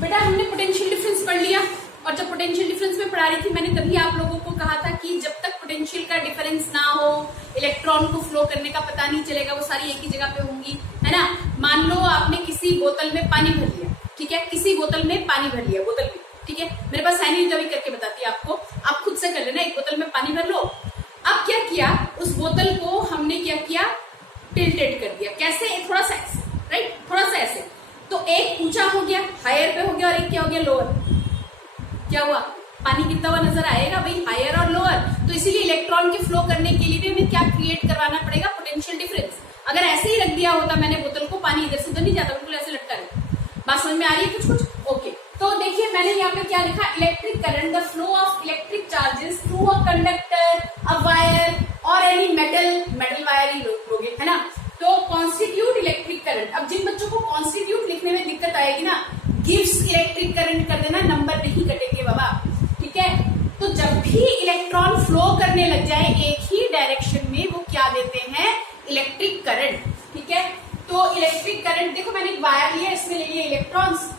बेटा हमने potential difference पढ़ लिया, और जब पोटेंशियल डिफरेंस में पढ़ा रही थी मैंने तभी आप लोगों को कहा था कि जब तक पोटेंशियल का डिफरेंस ना हो, इलेक्ट्रॉन को फ्लो करने का पता नहीं चलेगा, वो सारी एक ही जगह पे होंगी, है ना। मान लो आपने किसी बोतल में पानी भर लिया, ठीक है, किसी बोतल में पानी भर लिया, बोतल में, ठीक है, मेरे पास है नहीं तो अभी करके बताती है आपको, आप खुद से कर लेना। एक बोतल में पानी भर लो। अब क्या किया, उस बोतल को हमने क्या किया, टिल्टेड कर दिया। कैसे, थोड़ा सा ऐसे, राइट, थोड़ा सा ऐसे, तो एक ऊंचा हो गया, हायर पे हो गया, और एक क्या हो गया, लोअर। क्या हुआ, पानी गिरता हुआ नजर आएगा भाई, हायर और लोअर। तो इसीलिए इलेक्ट्रॉन के फ्लो करने के लिए भी हमें क्या क्रिएट करवाना पड़ेगा, पोटेंशियल डिफरेंस। अगर ऐसे ही रख दिया होता मैंने बोतल को, पानी इधर से उधर नहीं जाता, बिल्कुल ऐसे लटका रहता। बात समझ में आ रही है कुछ कुछ? ओके, तो देखिए मैंने यहाँ पे क्या लिखा, electric current, the flow of electric charges through a conductor, a wire और एनी मेटल वायर ही लोगे, है ना। तो कॉन्स्टिट्यूट इलेक्ट्रिक करंट। अब जिन बच्चों को कॉन्स्टिट्यूट लिखने में दिक्कत आएगी ना, गिव्स इलेक्ट्रिक करंट कर देना, नंबर नहीं कटेंगे बाबा, ठीक है। तो जब भी इलेक्ट्रॉन फ्लो करने लग जाए एक ही डायरेक्शन में, वो क्या देते हैं, इलेक्ट्रिक करंट, ठीक है। तो इलेक्ट्रिक करंट, देखो मैंने एक वायर लिया, इसमें ले लिया इलेक्ट्रॉन्स,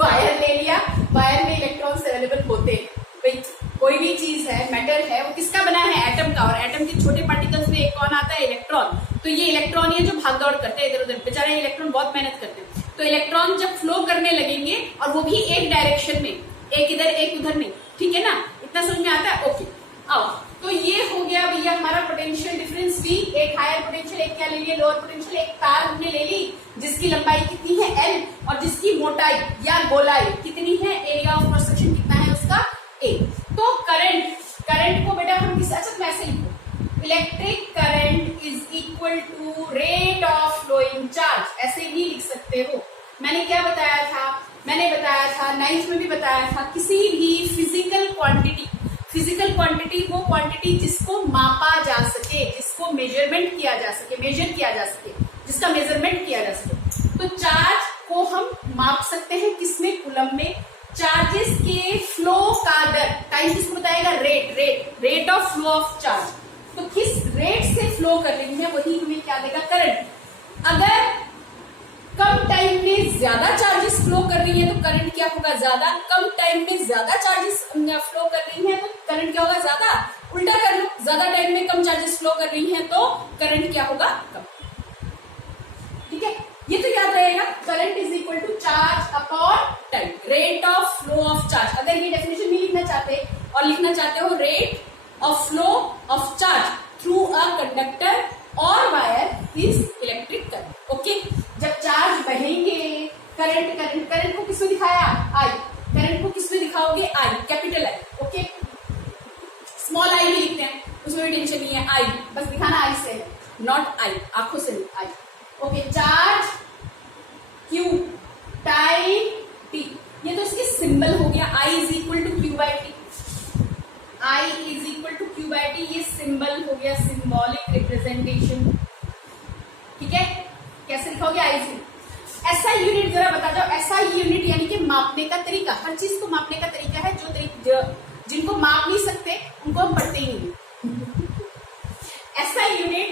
वायर ले लिया, वायर में इलेक्ट्रॉन्स अवेलेबल होते हैं भाई। कोई भी चीज है, मेटल है, वो किसका बना है, एटम का, और एटम के छोटे पार्टिकल्स में एक कौन आता है, इलेक्ट्रॉन। तो ये इलेक्ट्रॉन ये जो भाग दौड़ करते हैं इधर उधर, बेचारे इलेक्ट्रॉन बहुत मेहनत करते हैं। तो इलेक्ट्रॉन जब फ्लो करने लगेंगे, और वो भी एक डायरेक्शन में, एक इधर एक उधर नहीं, ठीक है ना, इतना समझ में आता है? ओके, आओ, तो ये हो गया भैया हमारा पोटेंशियल डिफरेंस भी। एक हायर पोटेंशियल, एक क्या ले लिया, लोअर पोटेंशियल। एक तार हमने ले ली जिसकी लंबाई कितनी है, L, और जिसकी मोटाई या गोलाई कितनी है, एरिया ऑफ क्रॉस सेक्शन कितना है उसका, A। तो करंट को बेटा हम किस, अच्छा मैं ऐसे लिखूं, electric current is equal to rate of flowing charge, ऐसे भी लिख सकते हो। मैंने क्या बताया था, मैंने बताया था 9th में भी बताया था, किसी भी फिजिकल क्वांटिटी वो क्वांटिटी जिसको मापा जा सके, जिसको मेजरमेंट किया जा सके, मेजर किया जा सके, जिसका मेजरमेंट किया जा सके। तो चार्ज को हम माप सकते हैं किसमें, कूलम में। चार्जेस के फ्लो का दर, टाइम किसको बताएगा, rate of flow of charge. तो किस रेट से फ्लो कर रही है वही हमें क्या देगा, करंट। अगर कम टाइम में ज्यादा चार्जेस फ्लो कर रही है तो करंट क्या होगा, ज्यादा। कम टाइम में ज्यादा चार्जेस फ्लो कर रही है तो करंट क्या होगा, ज्यादा। उल्टा कर लो, ज्यादा टाइम में कम चार्जेस फ्लो कर रही है तो करंट क्या होगा, कम। ठीक है, ये तो याद रहेगा, current is equal to charge upon time, rate of flow of charge. अगर ये डेफिनेशन नहीं लिखना चाहते और लिखना चाहते हो rate of flow of charge through a conductor और wire is electric current. Okay, जब चार्ज बहेंगे, करंट को किसमें दिखाया, आई। करंट को किसमें दिखाओगे, I, capital I. Okay, small I भी लिखते हैं, उसमें भी टेंशन नहीं है, आई बस दिखाना, आई से है, नॉट आई, आंखों से नहीं, I. Okay, charge Q, time T, ये तो इसके सिंबल हो गया, I is equal to Q by T, I is equal to Q by T, ये सिंबल हो गया, सिंबॉलिक रिप्रेजेंटेशन। ठीक है, कैसे लिखोगे, आई से। एसआई यूनिट जरा बता दो, एसआई यूनिट यानी कि मापने का तरीका, हर चीज को मापने का तरीका है, जो जिनको माप नहीं सकते उनको हम पढ़ते ही नहीं। एसआई यूनिट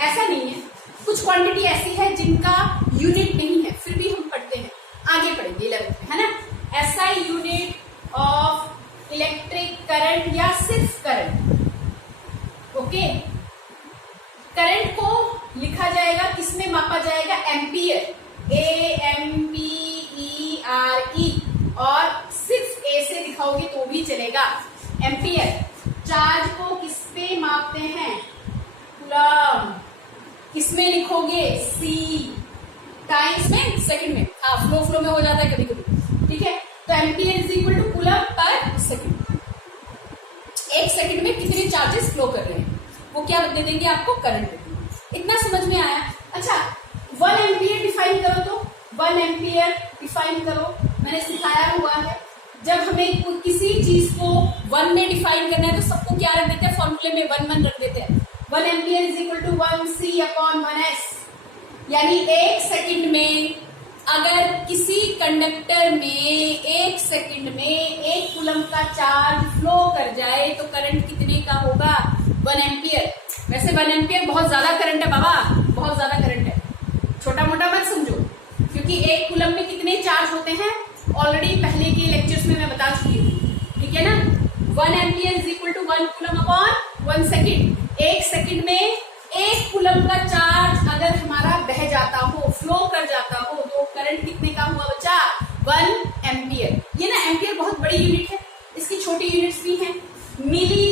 ऐसा नहीं है, कुछ क्वांटिटी ऐसी है जिनका यूनिट नहीं है, फिर भी हम पढ़ते हैं, आगे पढ़ेंगे 11th में, है ना। SI unit of electric current या सिर्फ करंट। ओके, करंट को लिखा जाएगा, किसमें मापा जाएगा, एम्पियर, AMPERE, और सिर्फ ए से दिखाओगे तो भी चलेगा, एम्पियर। चार्ज को किस पे मापते हैं, कूलम, किसमें लिखोगे, C, टाइम्स में, सेकंड में, हाँ फ्लो में हो जाता है कभी कभी, ठीक है। तो ampere is equal to coulomb per second, एक सेकंड में कितने चार्जेस फ्लो कर रहे हैं, वो क्या दे देंगे आपको, करंट दे देंगे। इतना समझ में आया। अच्छा, 1 एम्पियर डिफाइन करो, तो 1 एम्पियर डिफाइन करो, मैंने सिखाया हुआ है। जब हमें किसी चीज को 1 में डिफाइन करना है तो सबको क्या रख देते हैं, फॉर्मूले में 1 रख देते हैं। 1 ampere is equal to 1C upon 1S, यानी एक सेकंड में अगर किसी कंडक्टर में एक सेकंड में 1 कूलम का चार्ज फ्लो कर जाए तो करंट कितने का होगा, 1 एम्पियर। वैसे 1 एम्पियर बहुत ज्यादा करंट है बाबा, बहुत ज्यादा करंट है, छोटा मोटा मत समझो, क्योंकि एक कूलम में कितने चार्ज होते हैं ऑलरेडी पहले के लेक्चर्स में मैं बता चुकी हूँ, ठीक है ना। 1 ampere is equal to 1 coulomb upon 1 second. एक सेकेंड में एक कूलम का चार्ज अगर हमारा बह जाता हो, फ्लो कर जाता हो, तो करंट कितने का हुआ बच्चा? 1 एम्पियर। ये ना एम्पियर बहुत बड़ी यूनिट है, इसकी छोटी यूनिट्स भी हैं। मिली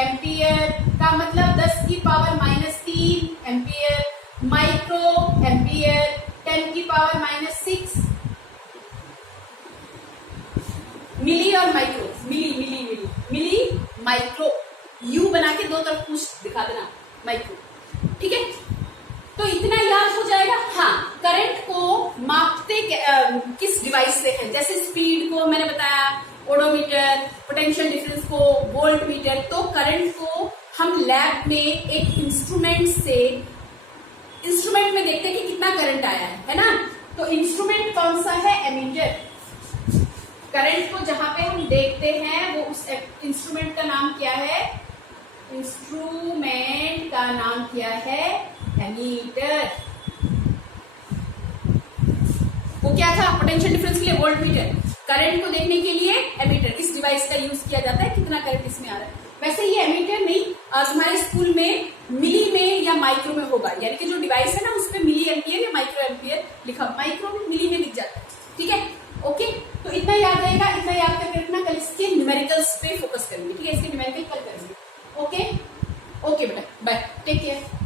एम्पियर का मतलब 10 की पावर -3 एम्पियर, माइक्रो एम्पियर 10 की पावर -6। मिली और micro, milli milli milli milli micro, U बना के दो तरफ पूछ दिखा देना, माइक्रो, ठीक है। तो इतना याद हो जाएगा। हाँ, करंट को मापते किस डिवाइस से है, जैसे स्पीड को मैंने बताया ओडोमीटर, पोटेंशियल डिफरेंस को वोल्ट मीटर। तो करंट को हम लैब में एक इंस्ट्रूमेंट से, इंस्ट्रूमेंट में देखते हैं कि कितना करंट आया है ना। तो इंस्ट्रूमेंट कौन सा है? एमीटर। करंट को जहां पे हम देखते हैं वो उस इंस्ट्रूमेंट का नाम क्या है? इंस्ट्रूमेंट का नाम क्या है? एमीटर। वो क्या था? पोटेंशियल डिफरेंस के लिए वोल्ट मीटर, करंट को देखने के लिए एमीटर। इस डिवाइस का यूज किया जाता है, कितना करंट इसमें आ रहा है। वैसे ये एमीटर नहीं, हमारे स्कूल में मिली में या माइक्रो में होगा, यानी कि जो डिवाइस है ना उसमें मिली एम्पियर या माइक्रो एम्पियर लिखा, माइक्रो में मिली में दिख जाता है, ठीक है। ओके, तो इतना याद रहेगा, इतना याद करके रखना। कल इसके न्यूमेरिकल्स पे फोकस करेंगे, ठीक है। इसके न्यूमेरिकल कल करेंगे। ओके ओके बेटा, बाय, टेक केयर।